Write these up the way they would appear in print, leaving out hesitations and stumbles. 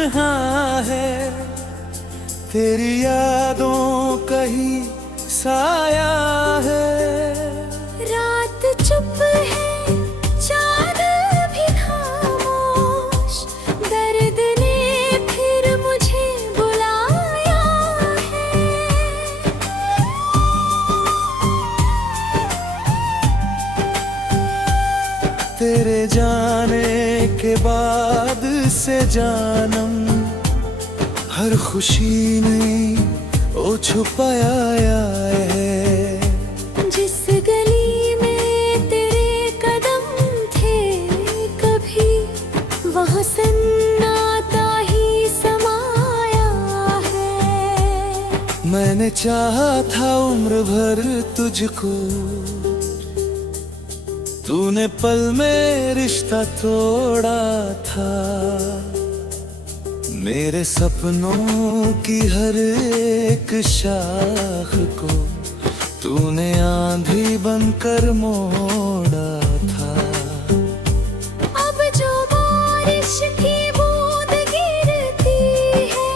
तन्हा है, तेरी यादों का ही साया है। रात चुप है, चांद भी खामोश, दर्द ने फिर मुझे बुलाया है। तेरे जाने के बाद से जानम हर खुशी में ओ छुपाया है। जिस गली में तेरे कदम थे कभी, वहाँ सन्नाटा ही समाया है। मैंने चाहा था उम्र भर तुझको, तूने पल में रिश्ता तोड़ा था। मेरे सपनों की हर एक शाख को तूने आंधी बनकर मोड़ा था। अब जो बारिश की बूंद गिरती है,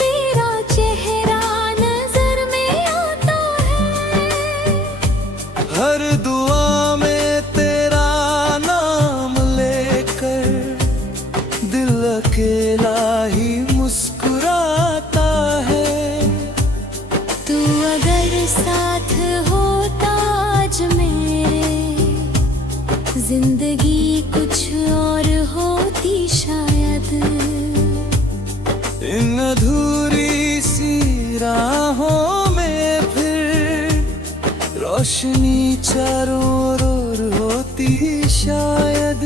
तेरा चेहरा नजर में आता है। हर दुआ में तेरा नाम लेकर दिल अकेला ही मुस्कुराता है। तू अगर साथ होता आज मेरे, जिंदगी कुछ और होती शायद। इन अधूरी सी राहों में फिर रोशनी चारों ओर होती शायद।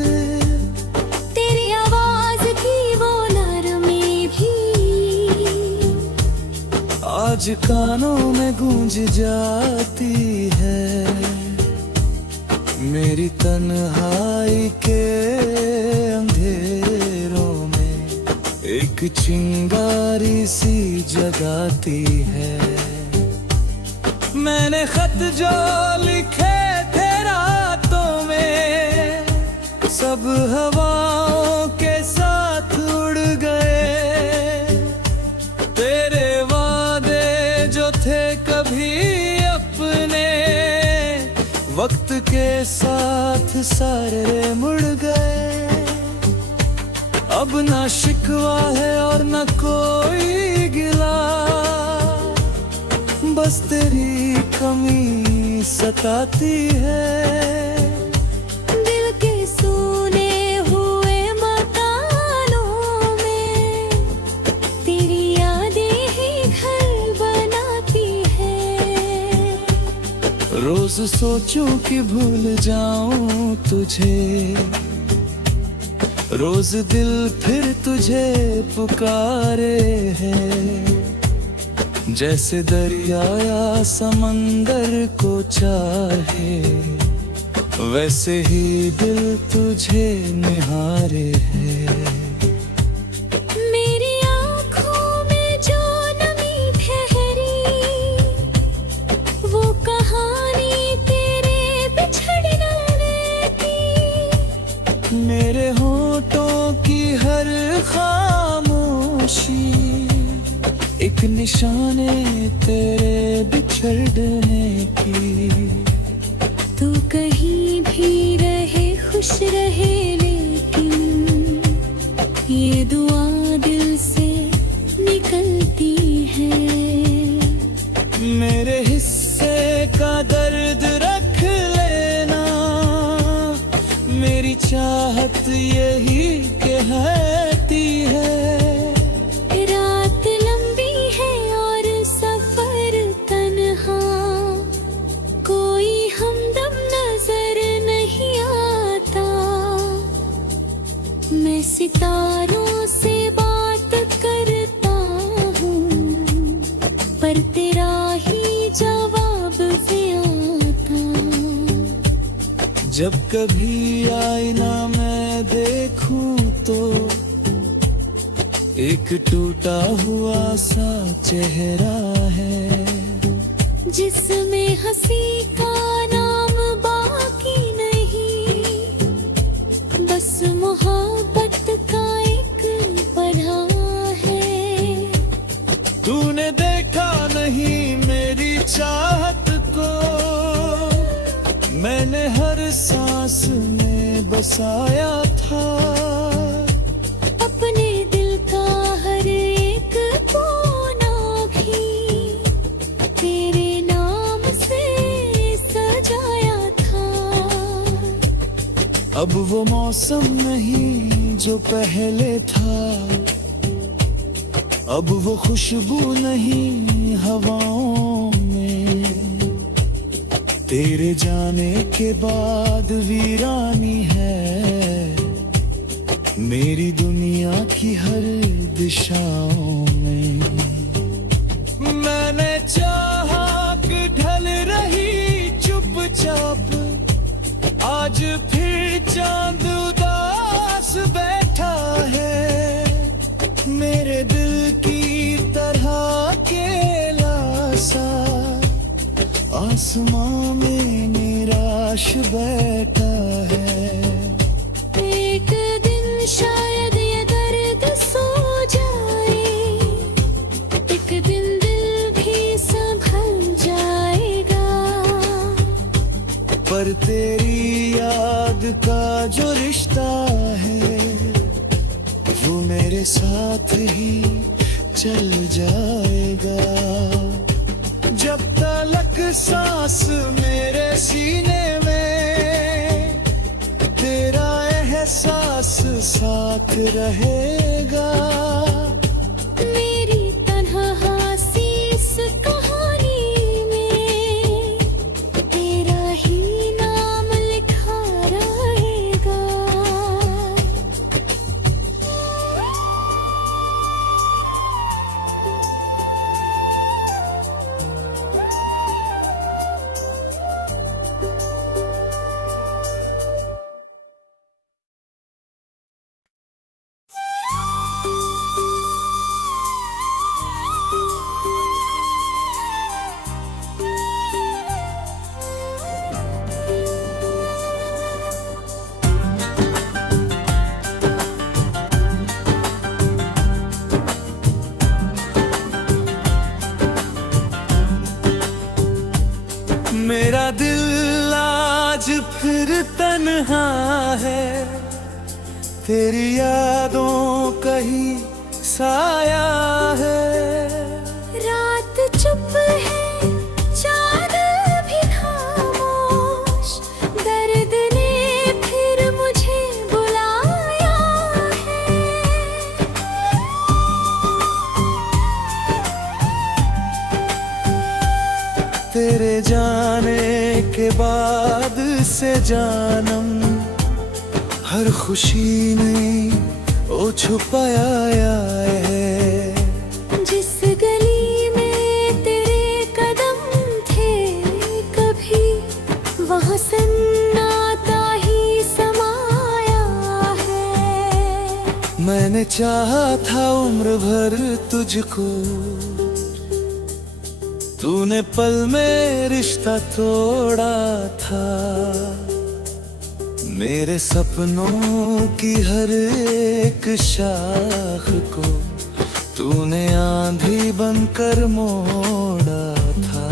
तेरी आवाज की वो नरमी भी आज कानों में गूंज जाती है। मेरी तन्हाई के अंधेरों में एक चिंगारी सी जगाती है। मैंने खत जो लिखे थे रातों में, सब हवाओं के साथ उड़ गए। तेरे वादे जो थे कभी अपने, वक्त के साथ सारे मुड़ गए। अब ना शिकवा है और न कोई गिला, बस तेरी कमी सताती है। दिल के सुने हुए मकानों में तेरी यादें ही घर बनाती है। रोज सोचूं कि भूल जाऊं तुझे, रोज दिल फिर तुझे पुकारे है। जैसे दरिया या समंदर को चाहे, वैसे ही दिल तुझे निहारे है। मेरी आँखों में जो नमी ठहरी, वो कहानी तेरे बिछड़ने की। मेरे होठों की हर खामोशी एक निशाने तेरे बिछड़ने की। तू कहीं भी रहे खुश रहे, लेकिन ये दुआ दिल से निकलती है। मेरे हिस्से का दर्द रख लेना, मेरी चाहत यही कहती है। रात लंबी है और सफर तन्हा, कोई हमदम नजर नहीं आता। मैं सितारों से बात करता हूँ, पर तेरा ही जवाब भी आता। जब कभी आईना मैं देखूं तो एक टूटा हुआ सा चेहरा है, जिसमें हंसी का नाम बाकी नहीं, बस मोहब्बत का एक तूने देखा नहीं मेरी चाहत को, मैंने हर सांस में बसाया था। अपने दिल का हर एक कोना भी तेरे नाम से सजाया था। अब वो मौसम नहीं जो पहले था, अब वो खुशबू नहीं हवाओं में। तेरे जाने के बाद वीरानी है मेरी दुनिया की हर दिशाओं में। मैंने चाहा कि ढल रही चुपचाप, आज फिर चांद उदास बैठा है। मेरे दिल की तरह अकेला सा आसमां में निराश बैठा है। एक दिन शायद ये दर्द सो जाए, एक दिन दिल भी संभल जाएगा। पर तेरी याद का जो रिश्ता है वो मेरे साथ ही चल जाएगा। जब तलक सांस मेरे सीने में, तेरा एहसास साथ रहेगा। मेरी तन्हासी इस कहानी में तेरा ही नाम लिखा रहेगा। मेरा दिल आज फिर तन्हा है, तेरी यादों का ही साया है। रात चुप है, चांद भी खामोश, दर्द ने फिर मुझे बुलाया है। तेरे जाने के बाद से जानम हर खुशी में ओ छुपाया है। जिस गली में तेरे कदम थे कभी, वहाँ सन्नाटा ही समाया है। मैंने चाहा था उम्र भर तुझको, तूने पल में रिश्ता तोड़ा था। मेरे सपनों की हर एक शाख को तूने आंधी बनकर मोड़ा था।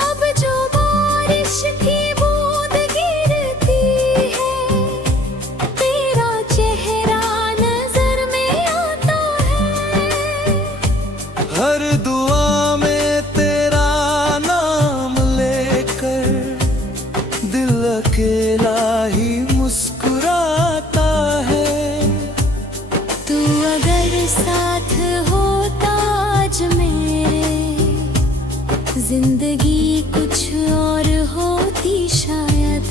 अब जो बारिश की बूंद गिरती है, तेरा चेहरा नजर में आता है। हर दुआ में तेरा नाम लेकर दिल अकेला ही मुस्कुराता है। तू अगर साथ होता आज मेरे, जिंदगी कुछ और होती शायद।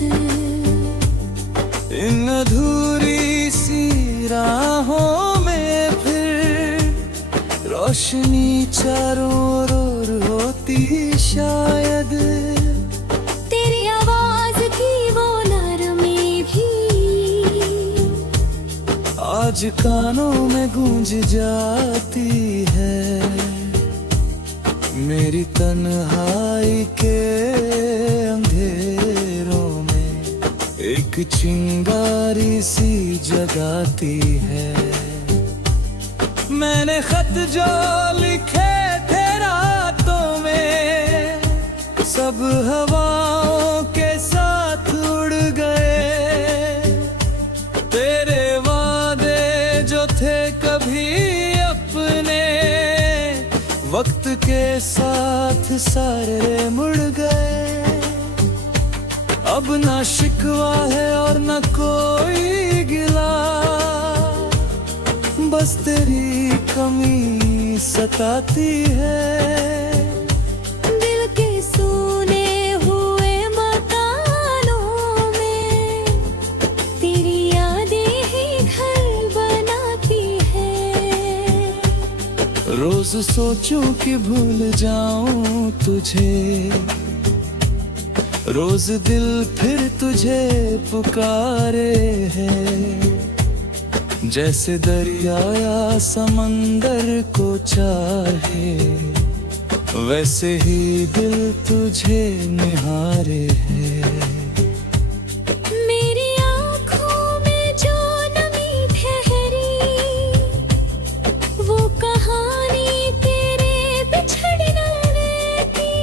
इन अधूरी सी राहों में फिर रोशनी चारों ओर होती शायद। तेरी आवाज की वो नरमी भी आज कानों में गूंज जाती है। मेरी तन्हाई के अंधेरों में एक चिंगारी सी जगाती है। मैंने खत जो वक्त के साथ सारे मुड़ गए, अब ना शिकवा है और ना कोई गिला, बस तेरी कमी सताती है। दिल के सुने हुए मकानों में तेरी यादें ही घर बनाती है। रोज सोचूं कि भूल जाऊं तुझे, रोज दिल फिर तुझे पुकारे है। जैसे दरिया या समंदर को चाहे, वैसे ही दिल तुझे निहारे है। मेरी आँखों में जो नमी ठहरी, वो कहानी तेरे बिछड़ने की।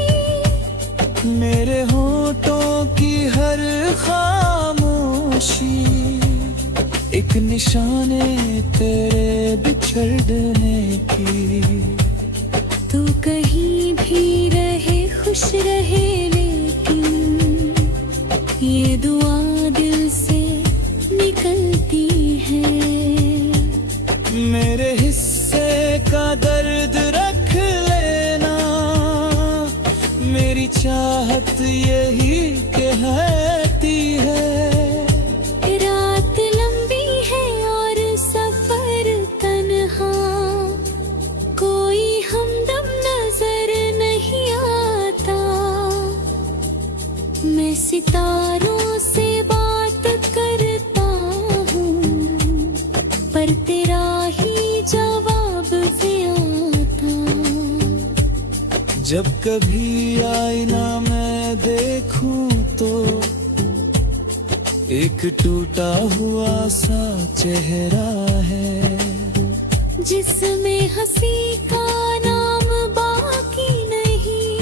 मेरे होठों की हर खामोशी एक निशाने तेरे बिछड़ने की। तू कहीं भी रहे खुश रहे, लेकिन ये दुआ दिल से निकलती है। मेरे हिस्से का दर्द रख लेना, मेरी चाहत यही कहती है। रात लंबी है और सफर तन्हा, कोई हमदम नजर नहीं आता। मैं सितारों से बात करता हूँ, पर तेरा ही जवाब भी आता। जब कभी आईना मैं देखूं तो एक टूटा हुआ सा चेहरा है, जिसमें हंसी का नाम बाकी नहीं,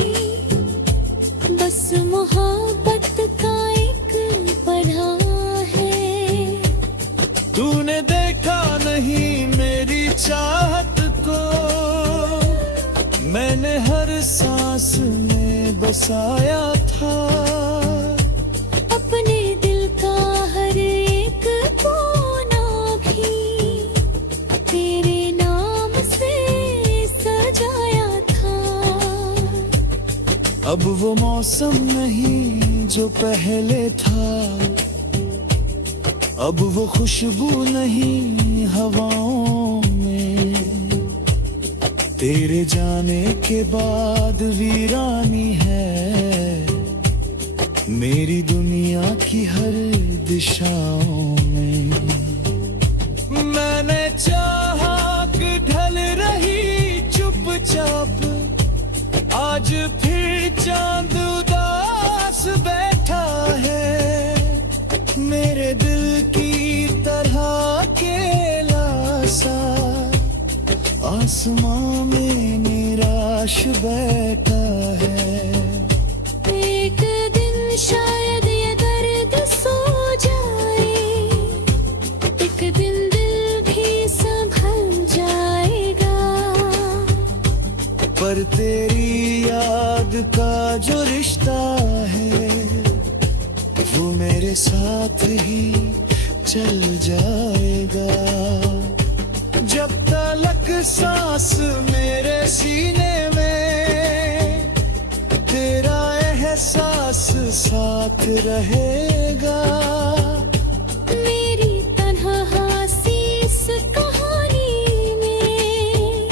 बस मोहब्बत का एक पढ़ा है। तूने देखा नहीं मेरी चाहत को, मैंने हर सांस में बसाया था। अपने दिल का हर एक कोना भी तेरे नाम से सजाया था। अब वो मौसम नहीं जो पहले था, अब वो खुशबू नहीं हवाओं में। तेरे जाने के बाद वीरानी है मेरी दुनिया की हर दिशाओं में। मैंने चाहा कि ढल रही चुपचाप, आज फिर चांद उदास बैठा है। मेरे दिल की तरह अकेला सा आसमां में निराश बैठा है। एक दिन शायद ये दर्द सो जाए, एक दिन दिल भी संभल जाएगा। पर तेरी याद का जो रिश्ता है, वो मेरे साथ ही चल जाएगा। जब तलक सांस मेरे सीने में, तेरा एहसास साथ रहेगा। मेरी तन्हासी इस कहानी में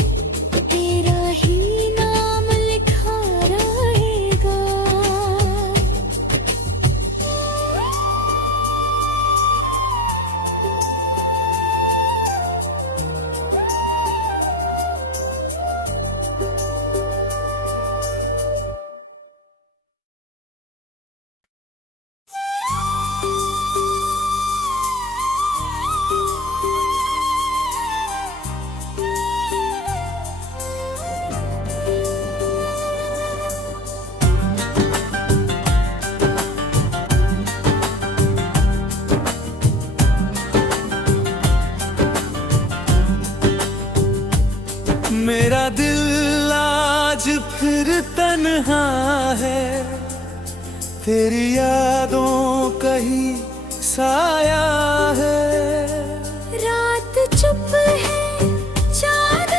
तेरा ही नाम लिखा रहेगा। फिर तन्हा है, तेरी यादों का ही साया है। रात चुप है, चांद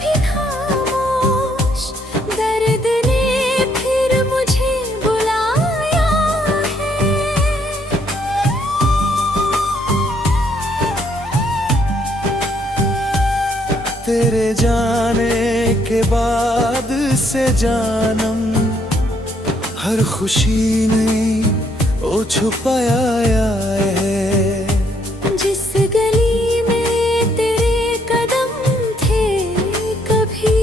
भी खामोश, दर्द ने फिर मुझे बुलाया है। तेरे जाने के बाद से जानम, हर खुशी ने ओ छुपाया है। जिस गली में तेरे कदम थे कभी,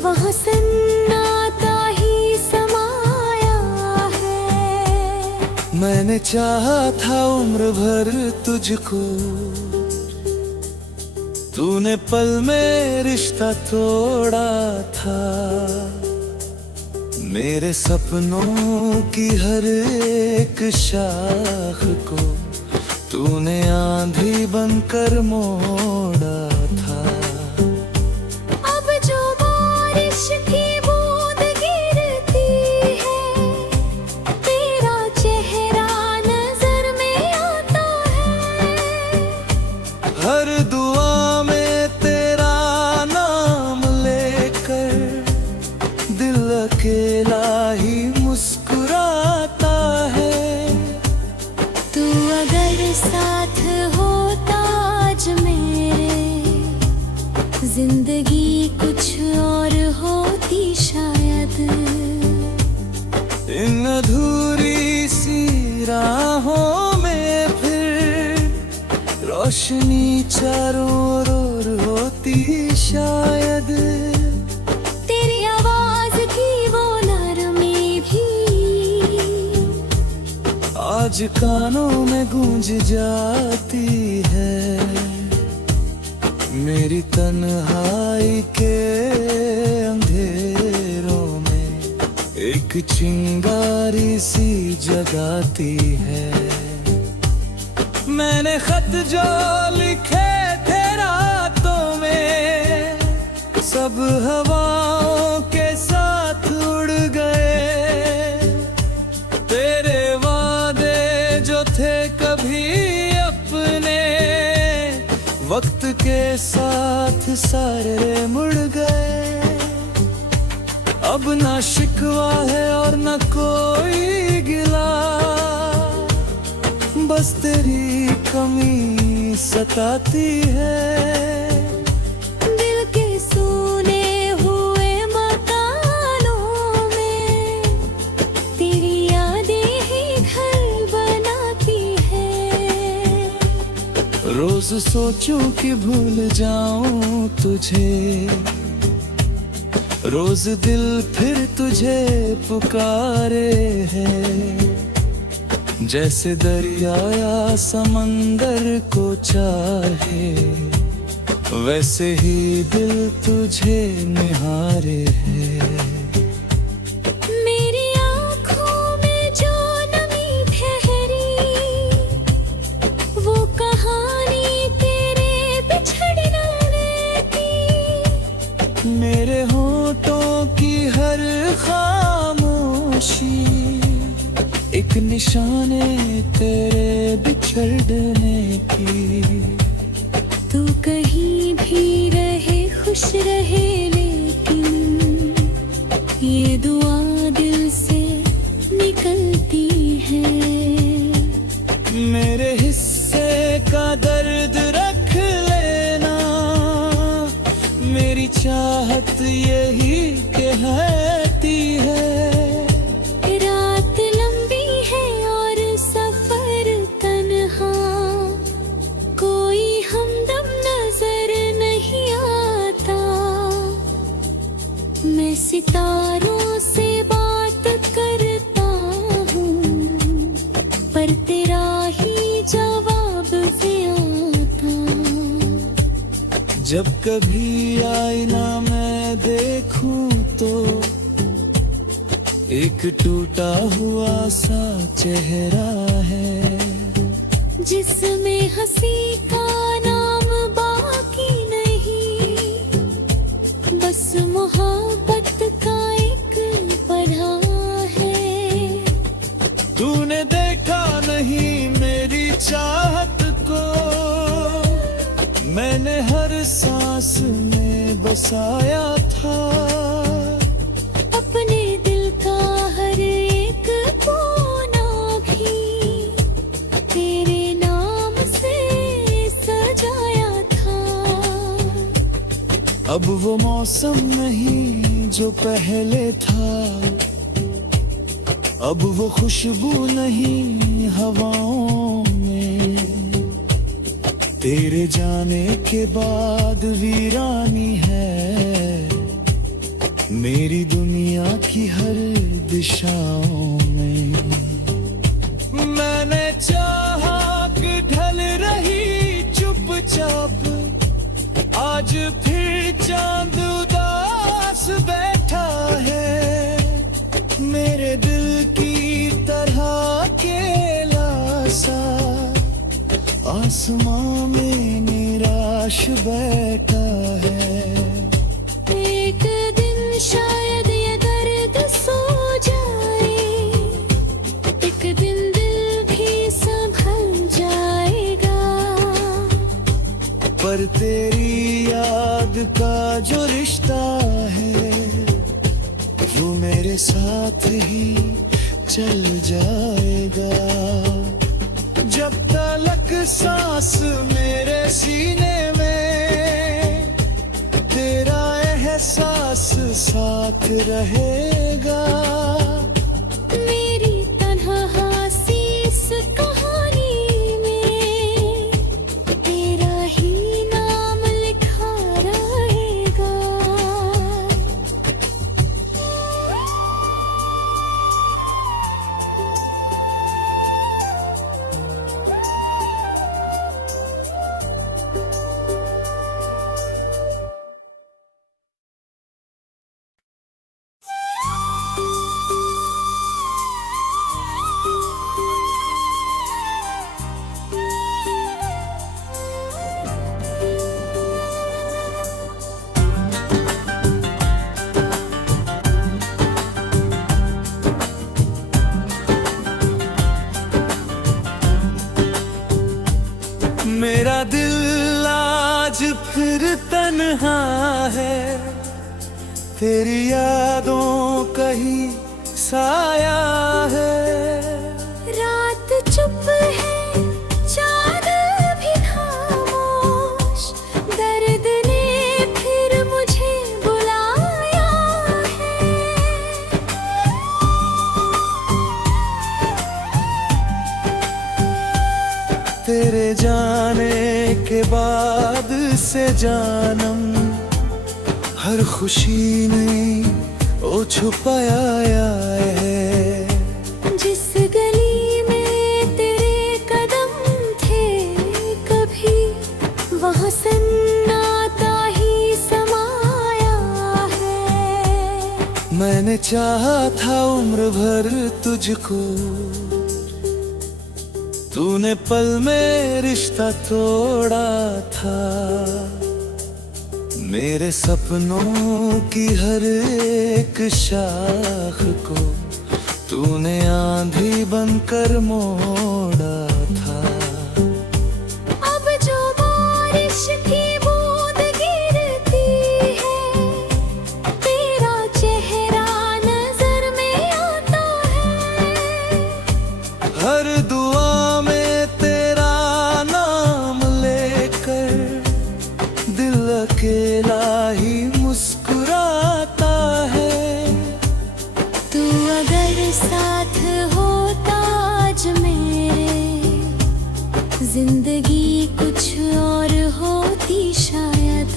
वहाँ सन्नाटा ही समाया है। मैंने चाहा था उम्र भर तुझको, तूने पल में रिश्ता तोड़ा था। मेरे सपनों की हर एक शाख को तूने आंधी बनकर मोड़ा था। अब जो बारिश की बूंद गिरती है, तेरा चेहरा नजर में आता है। हर दुआ में तेरा नाम लेकर दिल अकेला ही मुस्कुराता है। तू अगर साथ होता आज मेरे, जिंदगी कुछ और होती शायद। इन अधूरी सी राहों में फिर रोशनी चारों ओर होती शायद। तेरी आवाज की वो नरमी भी आज कानों में गूंज जाती है। मेरी तन्हाई के अंधेरों में एक चिंगारी सी जगाती है। मैंने खत जो लिखे थे रातों में, सब हवाओं के साथ उड़ गए। तेरे वादे जो थे कभी अपने, वक्त के साथ सारे मुड़ गए। अब ना शिकवा है और ना कोई गिला, बस तेरी कमी सताती है। दिल के सूने हुए मकानों में तेरी यादें ही घर बनाती है। रोज सोचूं कि भूल जाऊं तुझे, रोज दिल फिर तुझे पुकारे है। जैसे दरिया या समंदर को चाहे, वैसे ही दिल तुझे निहारे है। मेरी आँखों में जो नमी ठहरी, वो कहानी तेरे बिछड़ने की। मेरे होठों की हर खामोशी एक निशाने तेरे बिछड़ने की। तू कहीं भी रहे खुश रहे, लेकिन ये दुआ दिल से निकलती है। मेरे हिस्से का दर्द रख लेना, मेरी चाहत यही कहती है। रात लंबी है और सफर तन्हा, कोई हमदम नजर नहीं आता। मैं सितारों से बात करता हूँ, पर तेरा ही जवाब भी आता। जब कभी आईना मैं देखूं तो एक टूटा हुआ सा चेहरा है, जिसमें हंसी का नाम बाकी नहीं, बस मोहब्बत का बसाया था। अपने दिल का हर एक कोना भी तेरे नाम से सजाया था। अब वो मौसम नहीं जो पहले था, अब वो खुशबू नहीं हवाओं में। तेरे जाने के बाद वीरानी है मेरी दुनिया की हर दिशाओं में। मैंने चाहा कि ढल रही चुपचाप, आज फिर चांद उदास बैठा है। मेरे दिल की तरह अकेला सा आसमां में निराश बैठा है। एक दिन शायद ये दर्द सो जाए, एक दिन दिल भी संभल जाएगा। पर तेरी याद का जो रिश्ता है वो मेरे साथ ही चल जाएगा। जब तलक सांस मेरे सीने में, तेरा एहसास साथ रहेगा। मेरी तन्हासी इस कहानी में तेरा ही नाम लिखा रहेगा। मेरा दिल आज फिर तन्हा है, तेरी यादों का ही साया है। रात चुप है, चाँद भी खामोश, दर्द ने फिर मुझे बुलाया है। तेरे जाने के बाद से जानम हर खुशी ने ओ छुपाया है। जिस गली में तेरे कदम थे कभी, वहाँ सन्नाटा ही समाया है। मैंने चाहा था उम्र भर तुझको, तूने पल में रिश्ता तोड़ा था। मेरे सपनों की हर एक शाख को तूने आंधी बनकर मोड़ा था। अब जो बारिश की बूंद गिरती है, तेरा चेहरा नजर में आता है। हर दुआ में तेरा नाम लेकर दिल अकेला ही मुस्कुराता है। तू अगर साथ होता आज मेरे, जिंदगी कुछ और होती शायद।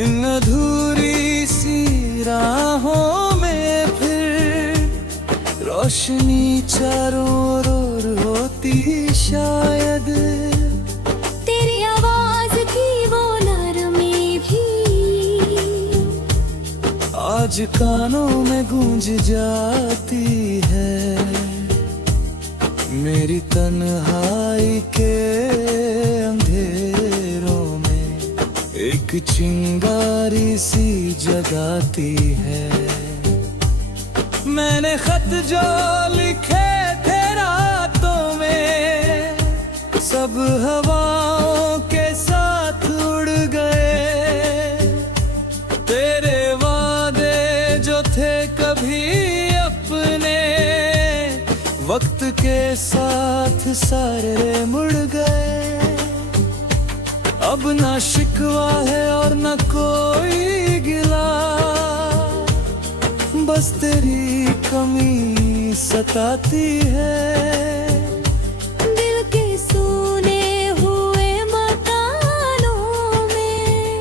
इन अधूरी सी राहों में फिर रोशनी चारों ओर होती शायद। तेरी आवाज की वो नरमी भी आज कानों में गूंज जाती है। मेरी तन्हाई के अंधेरों में एक चिंगारी सी जगाती है। मैंने खत जो लिखे थे रातों में, सब हवाओं के साथ उड़ गए। वक्त के साथ सारे मुड़ गए, अब ना शिकवा है और ना कोई गिला, बस तेरी कमी सताती है। दिल के सूने हुए मकानों में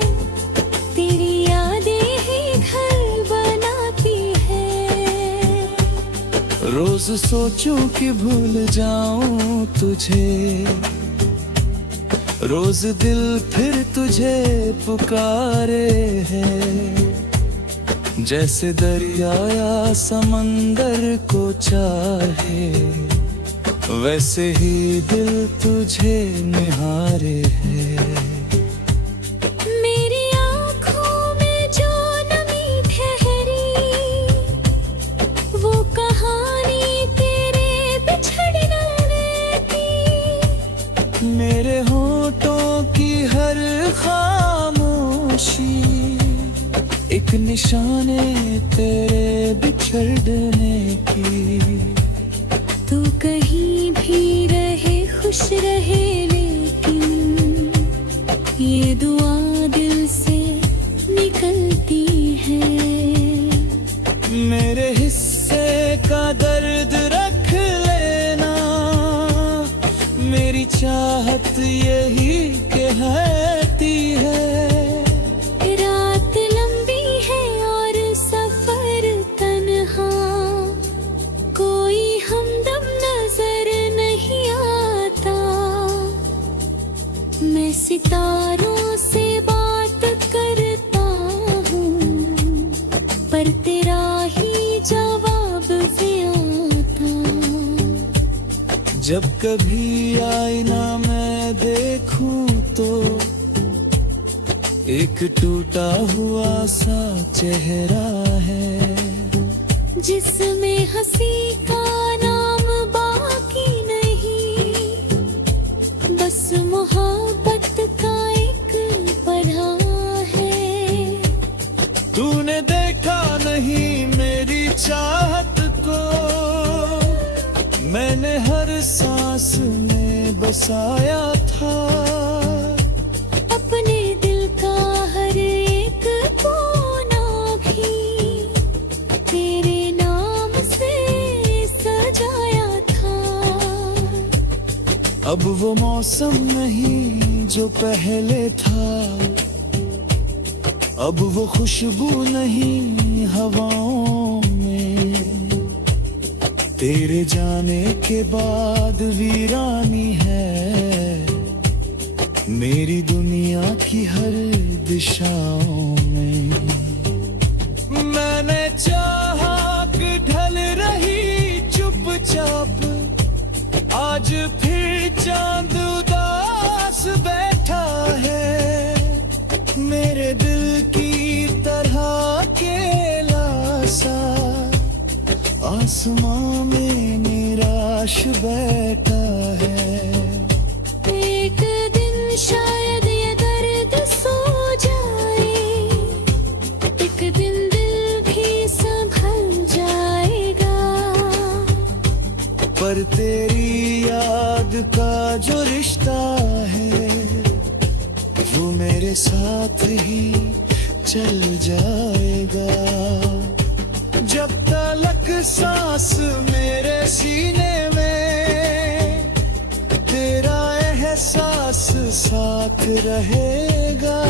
तेरी यादें ही घर बनाती है। रोज सोचूं कि भूल जाऊं तुझे, रोज दिल फिर तुझे पुकारे है। जैसे दरिया या समंदर को चाहे, वैसे ही दिल तुझे निहारे है। मेरी आँखों में जो नमी ठहरी, वो कहानी तेरे बिछड़ने की। मेरे होठों की हर खामोशी एक निशाने तेरे बिछड़ने की। तू कहीं भी रहे खुश रहे, लेकिन ये दुआ दिल से निकलती है। मेरे हिस्से का दर्द रख लेना, मेरी चाहत यही कहती है। रात लंबी है और सफर तन्हा, कोई हमदम नजर नहीं आता। मैं सितारों से बात करता हूँ, पर तेरा ही जवाब भी आता। जब कभी आईना मैं देखूं तो एक टूटा हुआ सा चेहरा है, जिसमें हंसी का नाम बाकी नहीं, बस मोहब्बत का एक पन्हा है। तूने देखा नहीं मेरी चाहत को, मैंने हर सांस में बसाया था। अपने दिल का हर एक कोना भी तेरे नाम से सजाया था। अब वो मौसम नहीं जो पहले था, अब वो खुशबू नहीं हवाओं में। तेरे जाने के बाद वीरानी है मेरी दुनिया की हर दिशाओं में। मैंने चाहा कि ढल रही चुपचाप, आज फिर चांद उदास बैठा है। मेरे दिल की तरह अकेला सा आसमां में निराश बैठा है। एक दिन शायद ये दर्द सो जाए, एक दिन दिल भी संभल जाएगा। पर तेरी याद का जो रिश्ता है, वो मेरे साथ ही चल जाएगा। जब तलक सांस मेरे सीने में, तेरा एहसास साथ रहेगा।